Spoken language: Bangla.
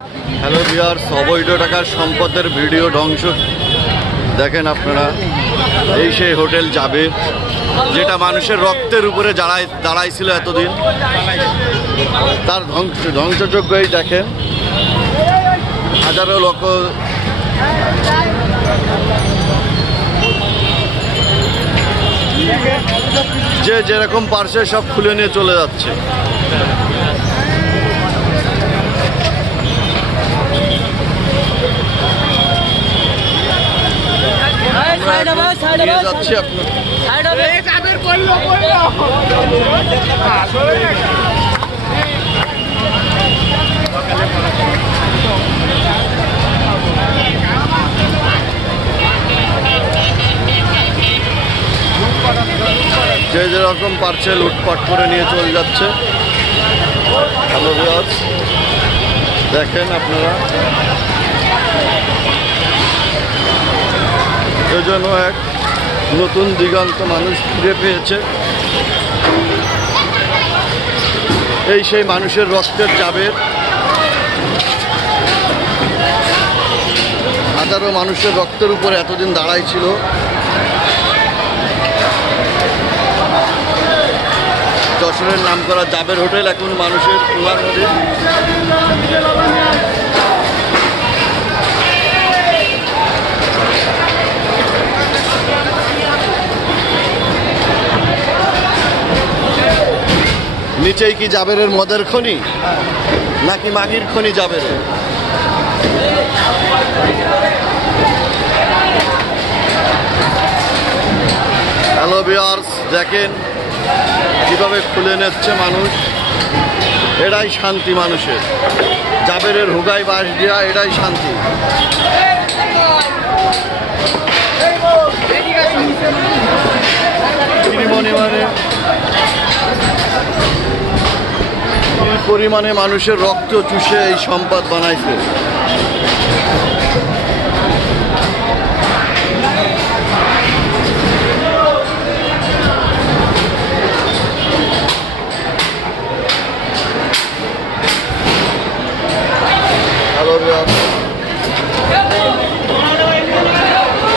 হ্যালো ভিউয়ার্স, অবৈধ টাকার সম্পদের ভিডিও ধ্বংস দেখেন আপনারা। এই সেই হোটেল যাবে যেটা মানুষের রক্তের উপরে দাঁড়াইছিল এতদিন, তার ধ্বংসযোগ্য এই দেখেন। হাজারো লোক যে যেরকম পারছে সব খুলে নিয়ে চলে যাচ্ছে। যাচ্ছি যে যেরকম পারছে লুটপাট করে নিয়ে চলে যাচ্ছে। হ্যালো ভিউয়ার্স, দেখেন আপনারা, এজন্য এক নতুন দিগন্ত মানুষ ফিরে পেয়েছে। এই সেই মানুষের রক্তের জাবের, হাজারো মানুষের রক্তের উপরে এতদিন দাঁড়াই ছিল। যশোরের নাম করা জাবের হোটেল এখন মানুষের কুয়ার নদী। নিচেই কি জাবেরের মদের খনি নাকি মাগির খনি জাবেরের? হ্যালো ভিউয়ার্স, দেখেন কিভাবে খুলে নিচ্ছে মানুষ। এটাই শান্তি মানুষের, জাবেরের হুগাই বাস দিয়া এটাই শান্তি। পরিমাণে মানুষের রক্ত চুষে এই সম্পদ বানাইছে।